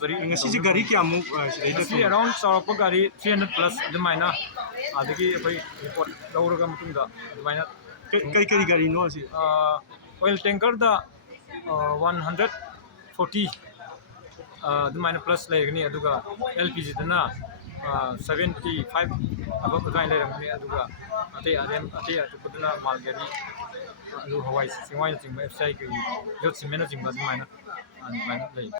ꯇꯧꯖꯔꯤ ꯉꯁꯤꯁꯤ ꯒꯥꯔꯤ ꯀꯌꯥꯃꯨꯛ ꯁꯤꯗꯩꯗ ꯉꯁꯤ ꯑꯦꯔꯥꯎꯟ ꯆꯥꯎꯔꯛꯄ ꯒꯥꯔꯤ 300 ꯄ꯭ꯂꯁ ꯑꯗꯨꯃꯥꯏꯅ ꯑꯗꯒꯤ ꯑꯩꯈꯣꯏ ꯔꯤꯄꯣꯔꯠ ꯂꯧꯔꯒ ꯃꯇꯨꯡꯗ ꯑꯗꯨꯃꯥꯏꯅ ꯀꯔꯤ ꯒꯥꯔꯤꯅꯣ ꯑꯁꯤ ꯑꯣꯏꯜ ꯇꯦꯡꯀꯔꯗ 140 ꯑꯗꯨꯃꯥꯏꯅ ꯄ꯭ꯂꯁ ꯂꯩꯒꯅꯤ ꯑꯗꯨꯒ LPGꯗꯅ 75 ꯑꯕꯞ ꯑꯗꯨꯃꯥꯏꯅ ꯂꯩꯔꯝꯒꯅꯤ ꯑꯗꯨꯒ ꯑꯇꯩ ꯑꯇꯣꯞꯄꯗꯅ ꯃꯥꯜ ꯒꯥꯔꯤ ꯑꯂꯨ ꯍꯋꯥꯏ ꯆꯦꯡꯋꯥꯏꯅꯆꯤꯡꯕ FCI ꯀꯔꯤ ꯌꯣꯠ ꯁꯤꯃꯦꯟꯅꯆꯤꯡꯕ ꯑꯗꯨꯃꯥꯏꯅ ꯂꯩ